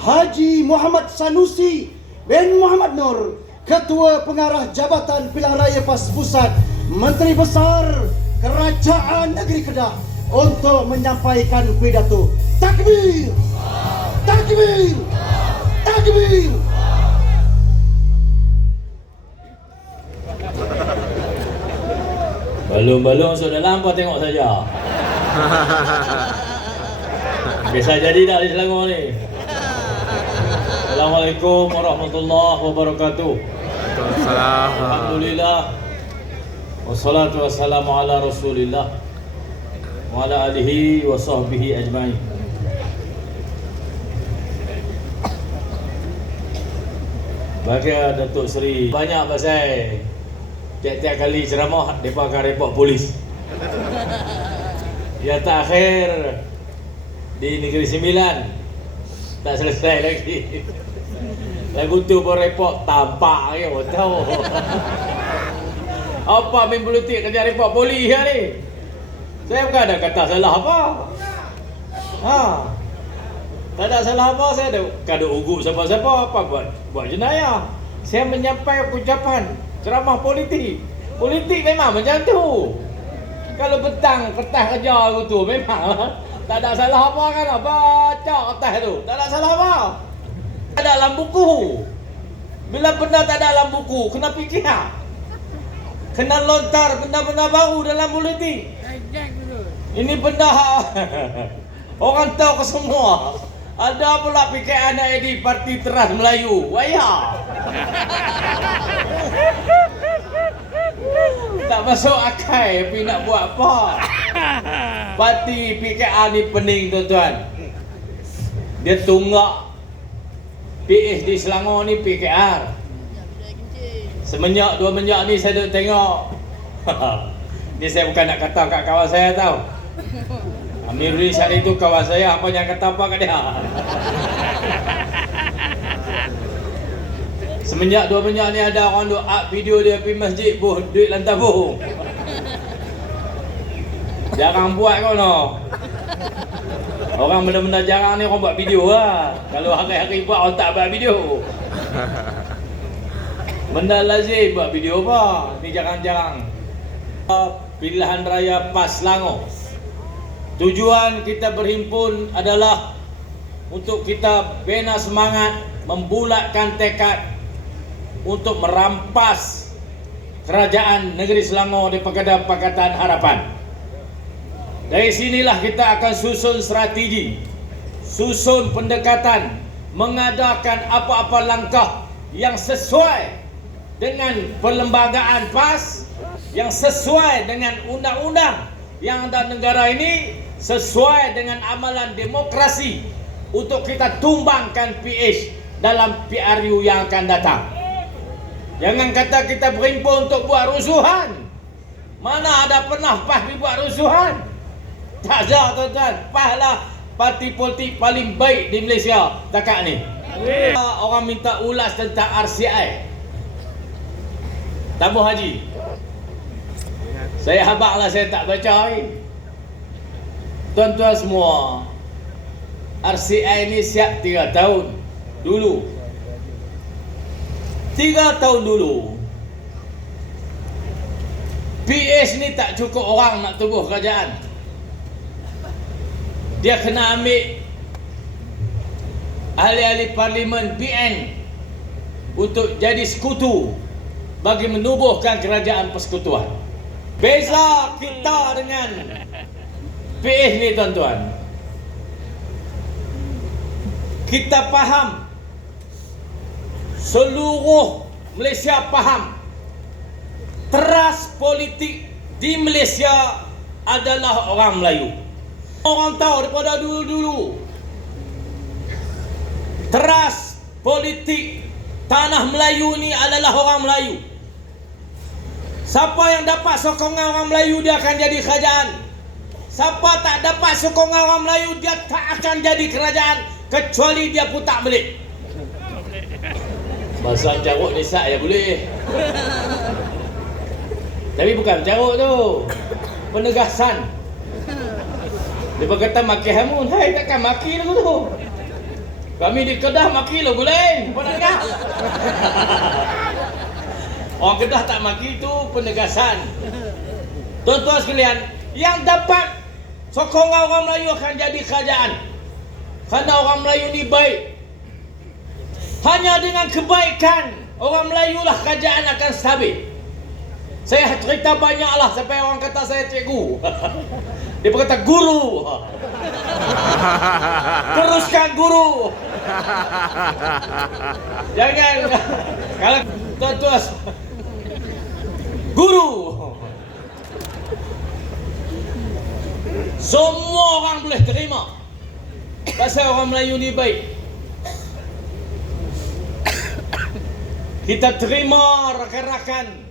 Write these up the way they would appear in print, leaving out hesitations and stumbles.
Haji Muhammad Sanusi bin Muhammad Nur, Ketua Pengarah Jabatan Pilihan Raya PAS Pusat, Menteri Besar Kerajaan Negeri Kedah, untuk menyampaikan pidato. Takbir! Takbir! Takbir! Balon-balon sudah lampau tengok saja. Biasa jadi dah di Selangor ni. Assalamualaikum warahmatullahi wabarakatuh. Alhamdulillah. Wassalatu wassalamu ala Rasulillah wa ala alihi wa sahbihi ajma'in. Bagi Datuk Seri banyak pasal tiap-tiap kali ceramah mereka akan report polis. Yang terakhir di Negeri Sembilan tak selesai lagi. Lagu tu pun report tampak ke orang tahu. Apa main politik kerja report polis ni? Saya bukan ada kata salah apa. Tak ada salah apa, saya ada ugut siapa-siapa apa buat jenayah. Saya menyampaikan ucapan ceramah politik. Politik memang macam tu. Kalau petang kertas kerja tu memang tak ada salah apa kan, baca kertas tu. Tak ada salah apa. Tak ada dalam buku. Bila benda tak ada dalam buku, kena fikir. Kena lontar benda-benda baru dalam politik. Ini benda orang tahu ke semua. Ada pula fikir anak di Parti Teras Melayu. Waya. Tak masuk akal tapi nak buat apa. Parti PKR ni pening tuan-tuan. Dia tunggak PH di Selangor ni PKR. Semenjak 2 menjak ni saya duk tengok. Ni saya bukan nak kata kat kawan saya tau. Amirul Syari tu kawan saya, apa yang kata apa kat dia. Semenjak 2 menjak ni ada orang duk up video dia pergi masjid pun duit lantar bohong. Jarang buat kau no. Orang benda-benda jarang ni orang buat video lah. Kalau hari-hari buat orang tak buat video. Benda lazim buat video apa? Ni jarang-jarang. Pilihan Raya PAS Selangor. Tujuan kita berhimpun adalah untuk kita bina semangat, membulatkan tekad untuk merampas kerajaan negeri Selangor daripada Pakatan Harapan. Dari sinilah kita akan susun strategi, susun pendekatan, mengadakan apa-apa langkah yang sesuai dengan perlembagaan PAS, yang sesuai dengan undang-undang yang ada negara ini, sesuai dengan amalan demokrasi untuk kita tumbangkan PH dalam PRU yang akan datang. Jangan kata kita berhimpun untuk buat rusuhan. Mana ada pernah PAS buat rusuhan? Tak ada tuan-tuan. PAS lah parti politik paling baik di Malaysia takat ni. Orang minta ulas tentang RCI. Tamu Haji, saya habaklah saya tak baca ni. Tuan-tuan semua, RCI ni siap 3 tahun dulu. 3 tahun dulu PH ni tak cukup orang nak tubuh kerajaan. Dia kena ambil ahli-ahli parlimen BN untuk jadi sekutu bagi menubuhkan kerajaan persekutuan. Beza kita dengan PH ni tuan-tuan, kita faham, seluruh Malaysia faham, teras politik di Malaysia adalah orang Melayu. Orang tahu daripada dulu-dulu teras politik tanah Melayu ni adalah orang Melayu. Siapa yang dapat sokongan orang Melayu, dia akan jadi kerajaan. Siapa tak dapat sokongan orang Melayu, dia tak akan jadi kerajaan, kecuali dia putar balik. Bahasa carut desak ya boleh. Tapi bukan carut tu, penegasan. Dia kata maki hamun, hai takkan maki lagu tu. Kami di Kedah maki lo boleh. Apa nak dengar? Orang Kedah tak maki itu penegasan. Tuan-tuan sekalian, yang dapat sokongan orang Melayu akan jadi kerajaan. Kerana orang Melayu ni baik. Hanya dengan kebaikan orang Melayu lah kerajaan akan stabil. Saya cerita banyaklah sampai orang kata saya cikgu. Dia berkata guru. Teruskan guru. Jangan kalau tuan-tuan guru. Semua orang boleh terima. Pasal orang Melayu ni baik. Kita terima rakan-rakan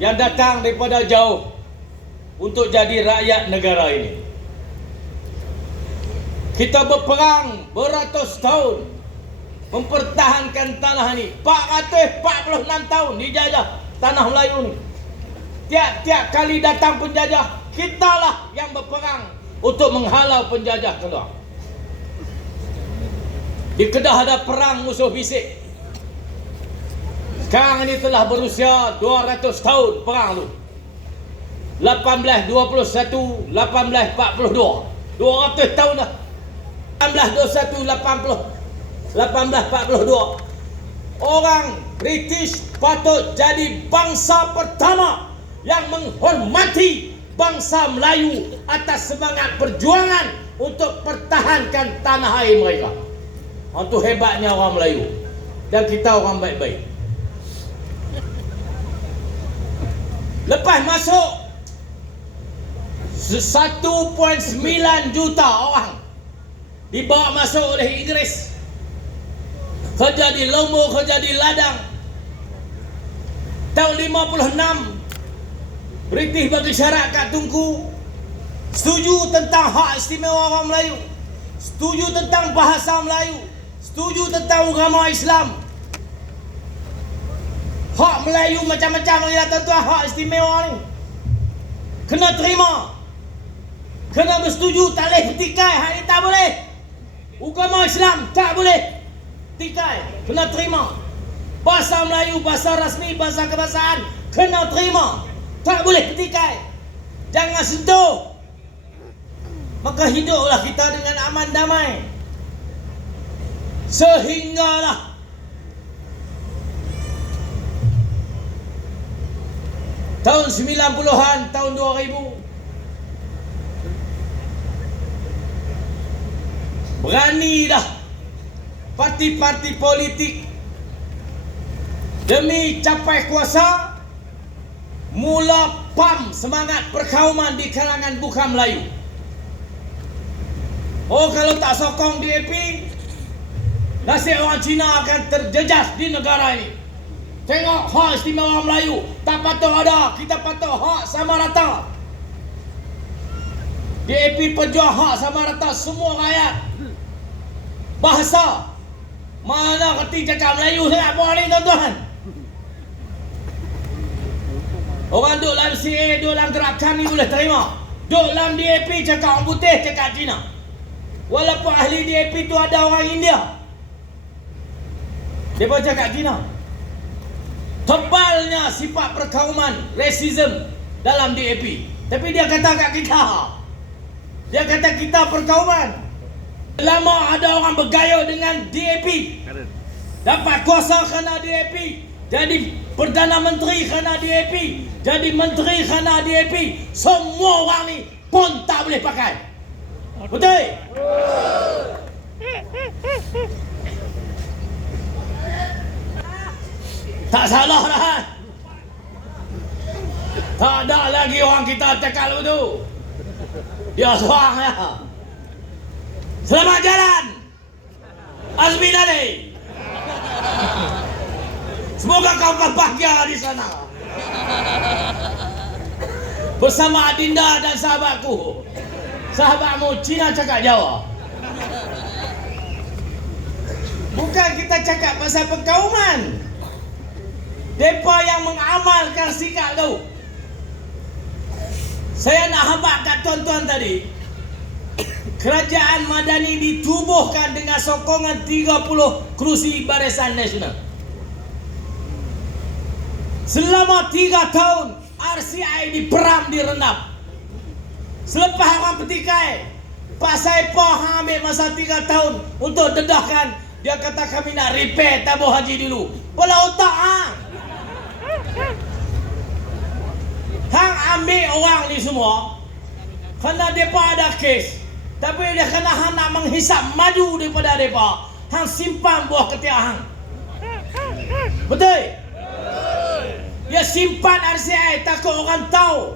yang datang daripada jauh untuk jadi rakyat negara ini. Kita berperang beratus tahun mempertahankan tanah ini. 446 tahun dijajah tanah Melayu ni. Tiap-tiap kali datang penjajah, kitalah yang berperang untuk menghalau penjajah keluar. Di Kedah ada perang musuh bisik. Sekarang ini telah berusia 200 tahun perang tu. 1821, 1842. 200 tahun dah. 1821, 1842. Orang British patut jadi bangsa pertama yang menghormati bangsa Melayu atas semangat perjuangan untuk pertahankan tanah air mereka. Itu hebatnya orang Melayu. Dan kita orang baik-baik. Lepas masuk 1.9 juta orang dibawa masuk oleh Inggeris. Kerja di Lombok, kerja di Ladang. Tahun 56 British bagi syarat kat Tunku, setuju tentang hak istimewa orang Melayu, setuju tentang bahasa Melayu, setuju tentang agama Islam. Hak Melayu macam-macam lagi lah tuan-tuan, hak istimewa ni kena terima, kena bersetuju. Tak boleh petikai, hak ni tak boleh. Agama Islam tak boleh petikai, kena terima. Bahasa Melayu, bahasa rasmi, bahasa kebahasaan kena terima, tak boleh petikai, jangan sentuh. Maka hiduplah kita dengan aman damai. Sehinggalah tahun 90-an, tahun 2000, berani dah parti-parti politik demi capai kuasa mula pam semangat perkauman di kalangan bukan Melayu. Oh, kalau tak sokong DAP, nasib orang Cina akan terjejas di negara ini. Tengok hak istimewa Melayu tak patut ada, kita patut hak sama rata. DAP pejuang hak sama rata semua rakyat. Bahasa mana kerti cakap Melayu sangat apa ni tuan-tuan? Orang duduk dalam CA, duduk dalam gerakan ni boleh terima. Duduk dalam DAP cakap orang putih, cakap Cina. Walaupun ahli DAP tu ada orang India, dia pun cakap Cina. Tebalnya sifat perkauman, racism dalam DAP. Tapi dia kata kat kita, dia kata kita perkauman. Lama ada orang bergaya dengan DAP, dapat kuasa kerana DAP, jadi Perdana Menteri kerana DAP, jadi Menteri kerana DAP. Semua orang ni pun tak boleh pakai. Betul? Tak salah dah. Tak ada lagi orang kita cakap begitu. Dia seorang ya. Selamat jalan Azmi Dali. Semoga kau bahagia di sana bersama Adinda dan sahabatku. Sahabatmu Cina cakap Jawa. Bukan kita cakap pasal perkauman. Mereka yang mengamalkan sikap tu. Saya nak habaq kat tuan-tuan tadi, Kerajaan Madani ditubuhkan dengan sokongan 30 kerusi Barisan Nasional. Selama 3 tahun RCI diperam, direndam. Selepas orang petikai, Pak Saipah ambil masa 3 tahun untuk dedahkan. Dia kata kami nak repair tabung haji dulu. Pola otak hang. Hang ambil orang ni semua kerana mereka ada kes. Tapi dia kena hang nak menghisap madu daripada mereka. Hang simpan buah ketiak hang. Betul? Dia simpan RCI takut orang tahu.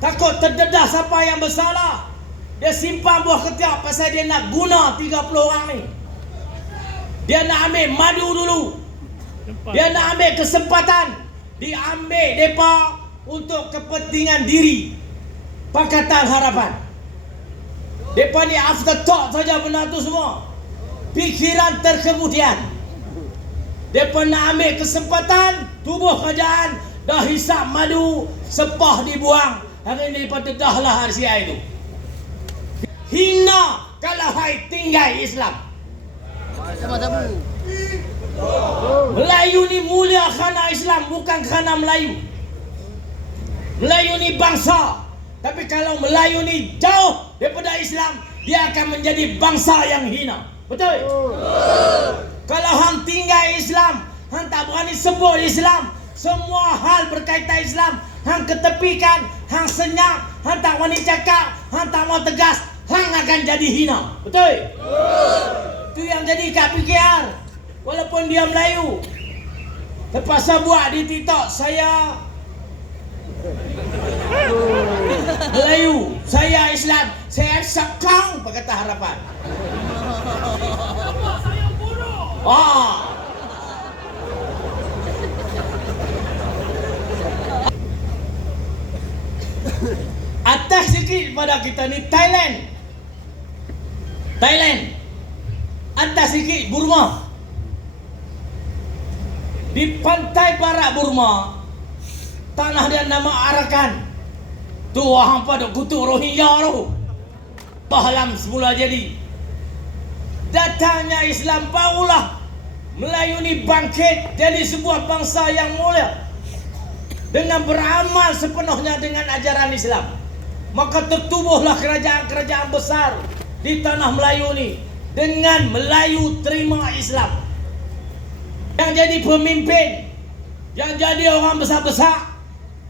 Takut terdedah siapa yang bersalah. Dia simpan buah ketiak pasal dia nak guna 30 orang ni. Dia nak ambil madu dulu. Dia nak ambil kesempatan. Diambil mereka untuk kepentingan diri. Pakatan Harapan. Mereka ni afterthought saja benda tu semua. Fikiran terkemudian. Mereka nak ambil kesempatan. Tubuh kerajaan dah hisap madu, sepah dibuang. Hari ini mereka dedahlah RCI itu. Hina kalau hai tinggal Islam. Sama tabu. Melayu ni mulia kerana Islam, bukan kerana Melayu. Melayu ni bangsa. Tapi kalau Melayu ni jauh daripada Islam, dia akan menjadi bangsa yang hina. Betul? Kalau hang tinggal Islam, hang tak berani sebut Islam, semua hal berkaitan Islam hang ketepikan, hang senyap, hang tak berani cakap, hang tak mau tegas, hang akan jadi hina. Betul? Itu yang jadi kat PKR. Walaupun dia Melayu, terpaksa buat di TikTok, saya Melayu, saya Islam, saya Sakang, Pakatan Harapan. Atas sikit pada kita ni Thailand. Atas sikit Burma. Di pantai barat Burma, tanah dia nama Arakan. Tu orang pada kutuk Rohingya tu. Pahalam semula jadi. Datangnya Islam, barulah Melayu ni bangkit jadi sebuah bangsa yang mulia. Dengan beramal sepenuhnya dengan ajaran Islam. Maka tertubuhlah kerajaan-kerajaan besar di tanah Melayu ni. Dengan Melayu terima Islam. Yang jadi pemimpin, yang jadi orang besar-besar,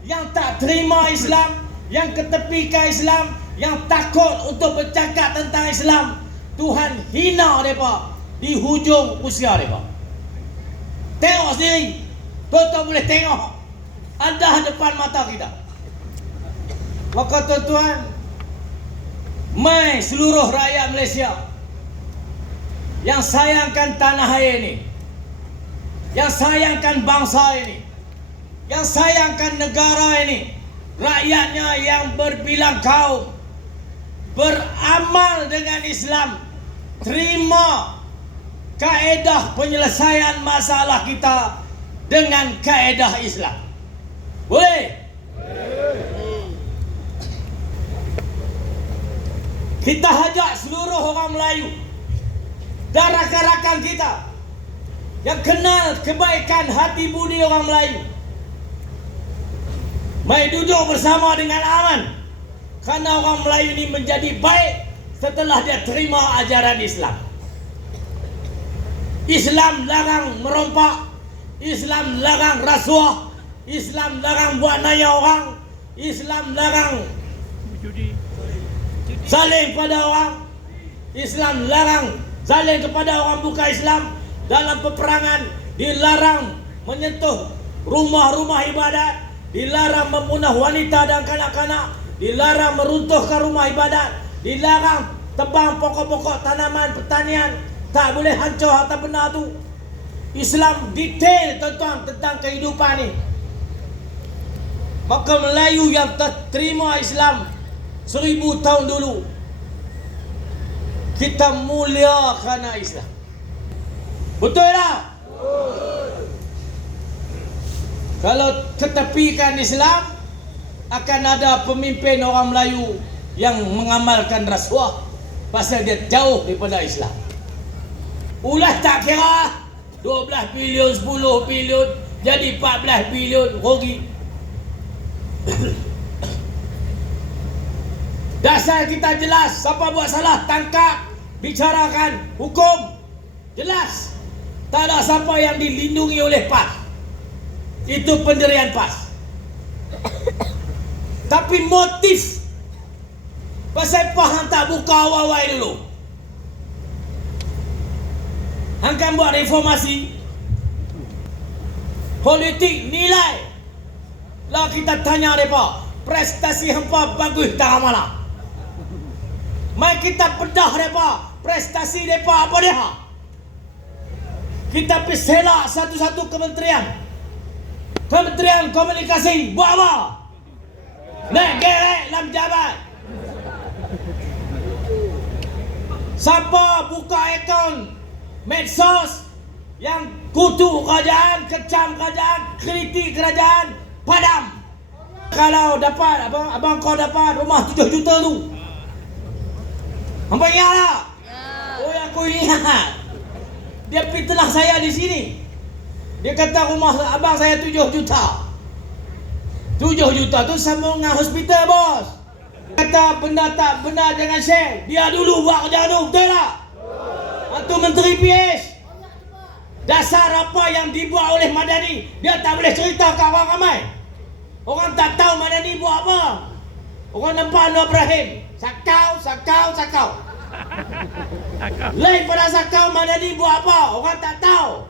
yang tak terima Islam, yang ketepikan Islam, yang takut untuk bercakap tentang Islam, Tuhan hina mereka di hujung usia mereka. Tengok sendiri, tuan-tuan boleh tengok, ada depan mata kita. Maka tuan-tuan, mai seluruh rakyat Malaysia yang sayangkan tanah air ini, yang sayangkan bangsa ini, yang sayangkan negara ini, rakyatnya yang berbilang kaum, beramal dengan Islam, terima kaedah penyelesaian masalah kita dengan kaedah Islam. Boleh? Kita ajak seluruh orang Melayu dan rakan-rakan kita yang kenal kebaikan hati budi orang Melayu, mari duduk bersama dengan aman. Kerana orang Melayu ini menjadi baik setelah dia terima ajaran Islam. Islam larang merompak, Islam larang rasuah, Islam larang buat naya orang, Islam larang zalim pada orang, Islam larang zalim kepada orang bukan Islam. Dalam peperangan dilarang menyentuh rumah-rumah ibadat, dilarang membunuh wanita dan kanak-kanak, dilarang meruntuhkan rumah ibadat, dilarang tebang pokok-pokok tanaman pertanian, tak boleh hancur harta benda tu. Islam detail tuan-tuan tentang kehidupan ni. Maka Melayu yang terima Islam 1000 tahun dulu, kita mulia kerana Islam. Betul tak? Kalau ketepikan Islam, akan ada pemimpin orang Melayu yang mengamalkan rasuah, pasal dia jauh daripada Islam. Ulah tak kira 12 bilion, 10 bilion, jadi 14 bilion rugi. Dasar kita jelas, siapa buat salah tangkap, bicarakan, hukum. Jelas. Tak ada siapa yang dilindungi oleh PAS. Itu pendirian PAS. Tapi motif pasal PAS hang tak buka awal-awal dulu. Hang kan buat reformasi politik nilai. Lah kita tanya mereka, prestasi hampa bagus tak mana? Mai kita bedah mereka, prestasi mereka apa dia? Kita pergi selak satu-satu kementerian. Kementerian Komunikasi buat apa? Naik gerek dalam jabat. Siapa buka akaun medsos yang kutuk kerajaan, kecam kerajaan, kritik kerajaan, padam. Kalau dapat, abang kau dapat rumah 7 juta tu, hampa ingat tak? Ya. Oh, aku ingat. Dia fitnah saya di sini. Dia kata rumah abang saya 7 juta. 7 juta tu sambung dengan hospital, bos. Kata benda tak benar jangan share. Dia dulu buat kerja tu, betul tak? Itu Menteri PS. Dasar apa yang dibuat oleh Madani, dia tak boleh cerita ke orang ramai. Orang tak tahu Madani buat apa. Orang nampak Anwar Ibrahim, sakau. Lain pada sakau, Madani buat apa? Orang tak tahu.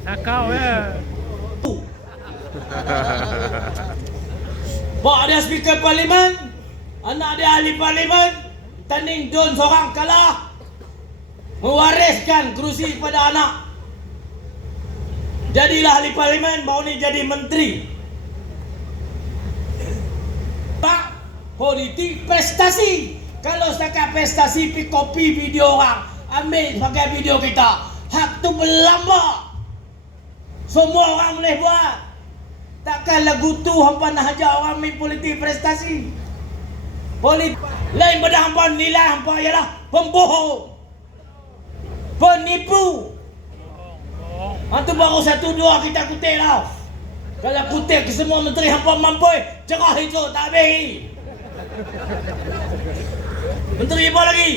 Sakau ya. Pak dia speaker parlimen, anak dia ahli parlimen, tanding John seorang kalah, mewariskan kerusi pada anak. Jadilah ahli parlimen, baru ni jadi menteri. Pak, politik prestasi. Kalau setakat prestasi, pergi copy video orang, ambil sebagai video kita. Hak tu berlambak. Semua orang boleh buat. Takkan lagu tu hampa nak hajar orang main politik prestasi. Lain pada hampa nilai hampa ialah pembohong, penipu. Itu baru 1-2 kita kutip tau. Kalau kutip ke semua menteri hampa mampu, cerah itu tak habis. Menteri apa lagi?